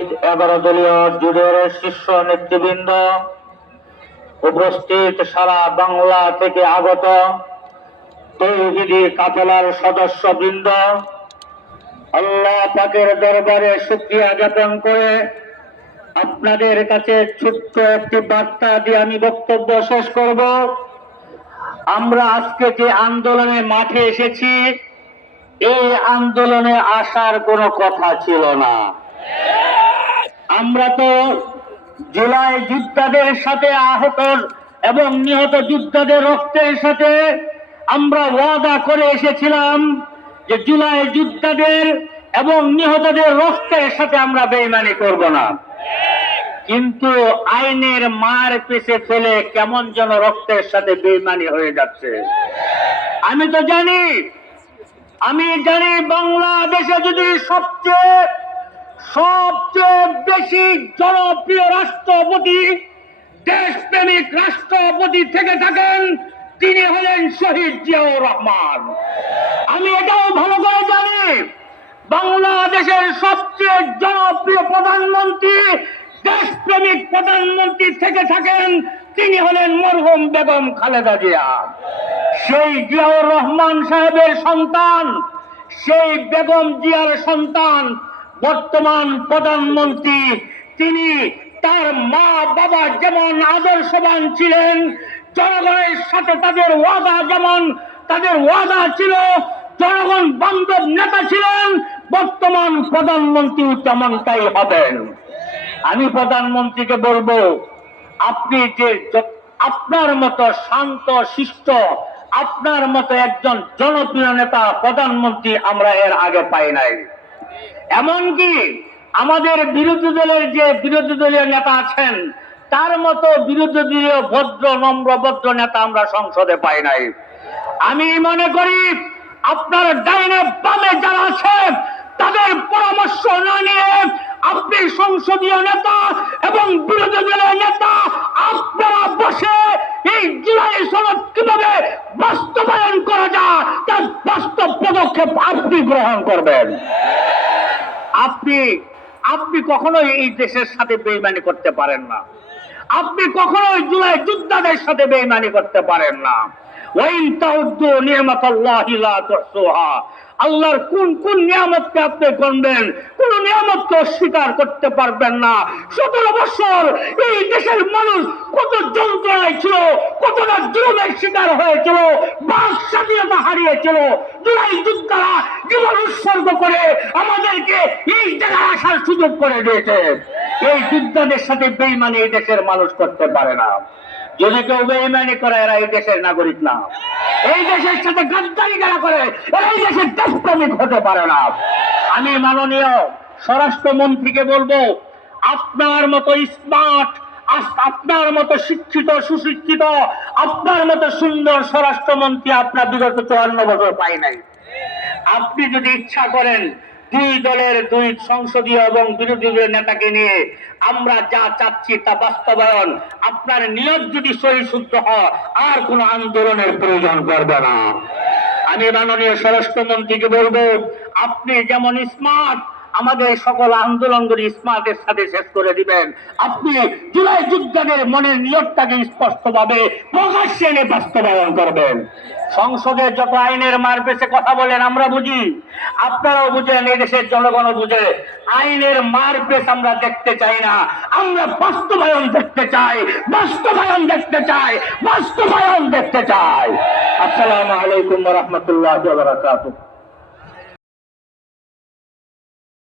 উপস্থিত 11 দলীয় জোটের শীর্ষ নেতৃবৃন্দ, উপস্থিত সারা বাংলা থেকে আগত তৌহিদি কাফেলার সদস্যবৃন্দ, আল্লাহ পাকের দরবারে শুকরিয়া জ্ঞাপন করে আপনাদের কাছে ছোট্ট একটি বার্তা দিয়ে আমি বক্তব্য শেষ করব। আমরা আজকে যে আন্দোলনে মাঠে এসেছি, এই আন্দোলনে আসার কোনো কথা ছিল না। আমরা তো জুলাই যোদ্ধাদের সাথে আহত এবং নিহত যোদ্ধাদের রক্তের সাথে আমরা ওয়াদা করে এসেছিলাম যে জুলাই যোদ্ধাদের এবং নিহতদের রক্তের সাথে আমরা বেইমানি করব না। কিন্তু আইনের মার পেছে ফেলে কেমন যেন রক্তের সাথে বেইমানি হয়ে যাচ্ছে। আমি জানি বাংলাদেশে যদি সবচেয়ে বেশি জনপ্রিয় রাষ্ট্রপতি, দেশপ্রেমিক রাষ্ট্রপতি থেকে থাকেন, তিনি হলেন শহীদ জিয়াউর রহমান। আমি এটাও ভালো করে জানি বাংলাদেশের সবচেয়ে জনপ্রিয় প্রধানমন্ত্রী, দেশপ্রেমিক প্রধানমন্ত্রী থেকে থাকেন, তিনি হলেন মরহুম বেগম খালেদা জিয়া। সেই জিয়াউর রহমান সাহেবের সন্তান, সেই বেগম জিয়ার সন্তান বর্তমান প্রধানমন্ত্রী। তিনি তার মা বাবা যেমন আদর্শবান ছিলেন, জনগণের সাথে তাদের ওয়াদা ছিল, জনগণ বান্ধব নেতা ছিলেন, বর্তমান প্রধানমন্ত্রী তেমনটাই হবেন। আমি প্রধানমন্ত্রীকে বলবো, আপনি যে আপনার মতো শান্ত শিষ্ট, আপনার মতো একজন জনপ্রিয় নেতা প্রধানমন্ত্রী আমরা এর আগে পাই নাই। এমনকি আমাদের বিরোধী দলীয় নেতা আছেন, তার মতো বিরোধী দলীয় ভদ্র নম্র ভদ্র নেতা আমরা সংসদে পাই নাই। আমি মনে করি আপনার ডাইনে বামে যারা আছেন তাদের পরামর্শ না নিয়ে আপনি সংসদীয় নেতা এবং বিরোধী দলীয় নেতা আপনারা বসে এই জুলাই সনদ কিভাবে বাস্তবায়ন করা যায় তার বাস্তব পদক্ষেপ আপনি গ্রহণ করবেন। আপনি কখনোই এই দেশের সাথে বেইমানি করতে পারেন না। আপনি কখনোই জুলাই যোদ্ধাদের সাথে বেইমানি করতে পারেন না। ওয়াইন তাউদ্দু নি'মাতাল্লাহি লা তুহসুহা। আল্লাহর কোন নিয়ামতকে আপনি গণবেন, কোন নিয়ামতকে অস্বীকার করতে পারবেন না। 17 বছর এই দেশের মানুষ কত যন্ত্রণায় ছিল, কতটা জুলুমের শিকার হয়েছিল, বাক স্বাধীনতা হারিয়েছিল। জুলাই যোদ্ধারা জীবন উৎসর্গ করে আমাদেরকে এই জায়গায় আসার সুযোগ করে দিয়েছে। এই যোদ্ধাদের সাথে বেইমানি এই দেশের মানুষ করতে পারে না। যদি কেউ বেইমানি করে, এরা এই দেশের নাগরিক না। এই দেশের সাথে গাদ্দারি যারা করে, এরা এই দেশের দেশপ্রেমিক হতে পারে না। আমি মাননীয় স্বরাষ্ট্রমন্ত্রীকে বলবো, আপনার মতো স্মার্ট, আপনার মতো শিক্ষিত সুশিক্ষিত, আপনার মতো সুন্দর স্বরাষ্ট্রমন্ত্রী আপনার বিগত 54 বছর পাই নাই। আপনি যদি ইচ্ছা করেন, দুই দলের দুই সংসদীয় এবং বিরোধী দলের নেতাকে নিয়ে আমরা যা চাচ্ছি তা বাস্তবায়ন, আপনার নিয়ত যদি সহি শুদ্ধ হয়, আর কোন আন্দোলনের প্রয়োজন করবে না। আমি মাননীয় স্বরাষ্ট্রমন্ত্রীকে বলবো, আপনি যেমন স্মার্ট, আমাদের সকল আন্দোলনগুলি স্মার্টের সাথে শেষ করে দিবেন। আপনি জুলাই যোদ্ধাদের মনের নিয়তটাকে স্পষ্টভাবে প্রকাশ্যে এনে বাস্তবায়ন করবেন। সংসদে যত আইনের মার পেছে কথা বলেন আমরা বুঝি, আপনারাও বুঝেন, এই দেশের জনগণও বুঝে। আইনের মার পেছ আমরা দেখতে চাই না, আমরা বাস্তবায়ন দেখতে চাই। আসসালামু আলাইকুম ওয়া রাহমাতুল্লাহি ওয়া বারাকাতুহু।